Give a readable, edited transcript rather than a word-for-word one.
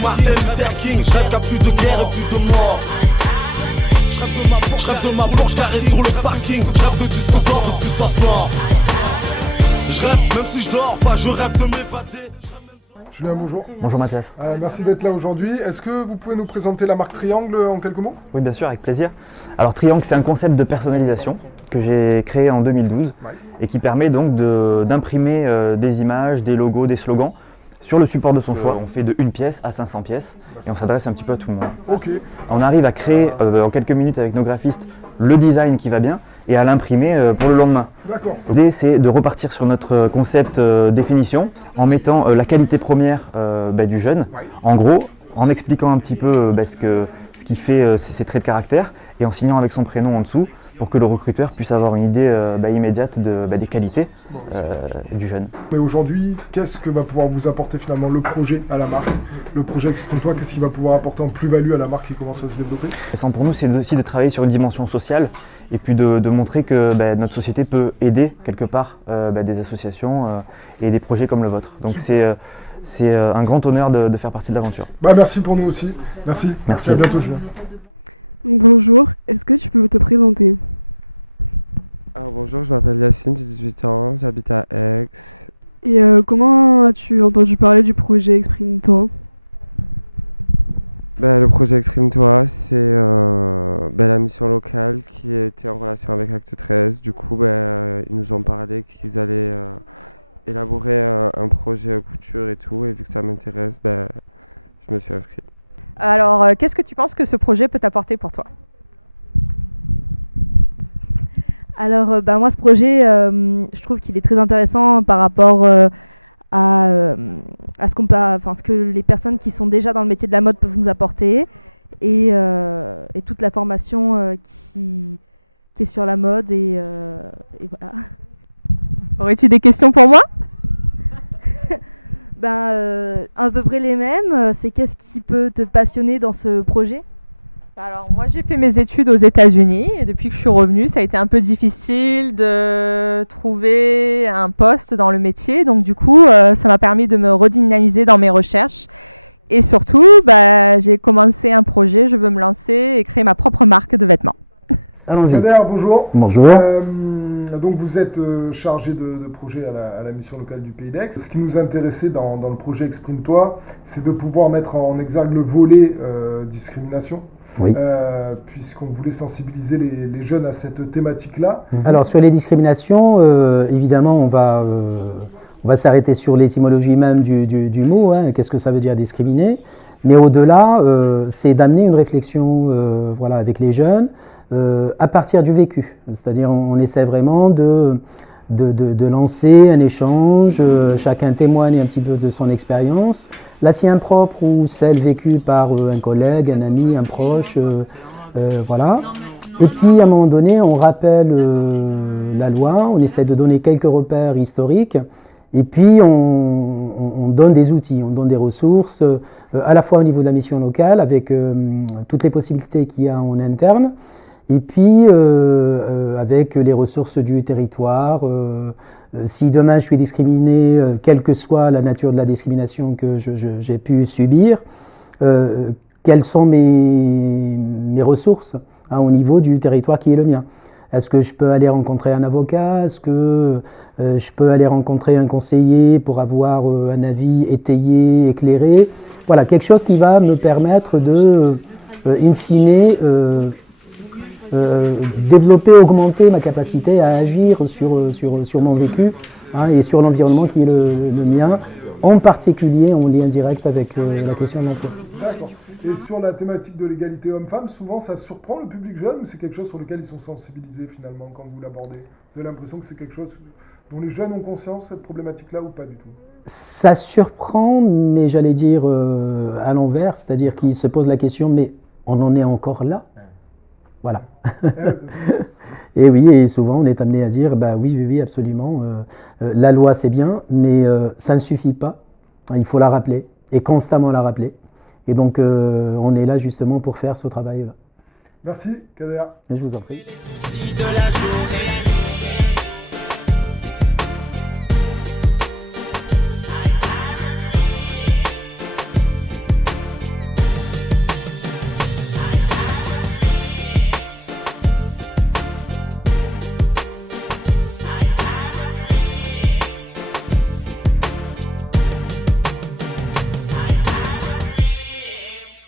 comme Martin Luther King. Je rêve qu'à plus de guerre et plus de mort. Je rêve de ma Porsche garée sur le parking. Je rêve de disque d'or, de puissance noire. Je rêve même si je dors pas, je rêve de m'évader. Julien, bonjour. Bonjour Mathias. Merci d'être là aujourd'hui. Est-ce que vous pouvez nous présenter la marque Triangle en quelques mots? Oui, bien sûr, avec plaisir. Alors Triangle, c'est un concept de personnalisation que j'ai créé en 2012 et qui permet donc d'imprimer des images, des logos, des slogans sur le support de son choix. On fait de 1 pièce à 500 pièces et on s'adresse un petit peu à tout le monde. Ok. On arrive à créer en quelques minutes avec nos graphistes le design qui va bien et à l'imprimer pour le lendemain. D'accord. L'idée, c'est de repartir sur notre concept définition en mettant la qualité première du jeune, en gros, en expliquant un petit peu ce qui fait ses traits de caractère et en signant avec son prénom en dessous pour que le recruteur puisse avoir une idée immédiate des qualités du jeune. Mais aujourd'hui, qu'est-ce que va pouvoir vous apporter finalement le projet à la marque? Le projet Exprime-toi, qu'est-ce qu'il va pouvoir apporter en plus-value à la marque qui commence à se développer? Pour nous, c'est aussi de travailler sur une dimension sociale et puis de montrer que notre société peut aider quelque part des associations et des projets comme le vôtre. Donc c'est un grand honneur de faire partie de l'aventure. Merci pour nous aussi. Merci. À bientôt, Julien. Bonjour, est-ce que tu peux te présenter? Bonjour, je m'appelle Yacine, j'ai 18 ans, j'habite à Aix. Et comment as-tu entendu parler du projet Exprime-toi? Le projet Exprime-toi, c'est la mission locale qui était en relation avec Acte 13. Du coup, ils nous ont parlé qu'ils allaient élaborer un projet couture et tout. Et vu que ça m'intéresse, je me suis inscrit. Alors, qu'est-ce que tu penses que ce projet peut t'apporter pour toi? Alors, moi, ce projet, je trouve qu'il est très intéressant par rapport à ce que les personnes qui sont déjà dans le métier de la mode peuvent nous apporter et toute la formation qui est sur la mode et voilà. Aurais-tu des questions pour moi? À peu près les mêmes. C'est qu'est-ce qui peut te passionner dans ce projet? Alors moi j'ai fait mes études aux États-Unis et depuis que je suis revenue, ça a été un peu difficile de trouver un poste dans le métier. Donc du coup, ça m'a permis de me redynamiser dans mes recherches. Et surtout, j'ai commencé un projet, je veux me lancer et créer ma propre marque de vêtements. Allons-y. Kader, bonjour. Bonjour. Donc vous êtes chargé de projet à la mission locale du Pays d'Aix. Ce qui nous intéressait dans le projet Exprime-toi, c'est de pouvoir mettre en exergue le volet discrimination. Oui. Puisqu'on voulait sensibiliser les jeunes à cette thématique-là. Alors sur les discriminations, évidemment, on va s'arrêter sur l'étymologie même du mot. Qu'est-ce que ça veut dire discriminer? Mais au-delà, c'est d'amener une réflexion avec les jeunes à partir du vécu. C'est-à-dire on essaie vraiment de lancer un échange, chacun témoigne un petit peu de son expérience, la sienne propre ou celle vécue par un collègue, un ami, un proche, voilà. Et puis à un moment donné, on rappelle la loi, on essaie de donner quelques repères historiques, et puis on donne des outils, on donne des ressources, à la fois au niveau de la mission locale, avec toutes les possibilités qu'il y a en interne, et puis avec les ressources du territoire, si demain je suis discriminé, quelle que soit la nature de la discrimination que j'ai pu subir, quelles sont mes ressources au niveau du territoire qui est le mien. Est-ce que je peux aller rencontrer un avocat? Est-ce que je peux aller rencontrer un conseiller pour avoir un avis étayé, éclairé? Voilà, quelque chose qui va me permettre de, in fine, développer, augmenter ma capacité à agir sur mon vécu et sur l'environnement qui est le mien, en particulier en lien direct avec la question de l'emploi. D'accord. Et sur la thématique de l'égalité homme-femme, souvent ça surprend le public jeune, ou c'est quelque chose sur lequel ils sont sensibilisés finalement quand vous l'abordez? Vous avez l'impression que c'est quelque chose dont les jeunes ont conscience, cette problématique-là, ou pas du tout? Ça surprend, mais j'allais dire à l'envers, c'est-à-dire qu'ils se posent la question, mais on en est encore là? Voilà. Et oui, et souvent on est amené à dire, oui, absolument, la loi c'est bien, mais ça ne suffit pas, il faut la rappeler, et constamment la rappeler. Et donc on est là justement pour faire ce travail-là. Merci, Kader. Je vous en prie.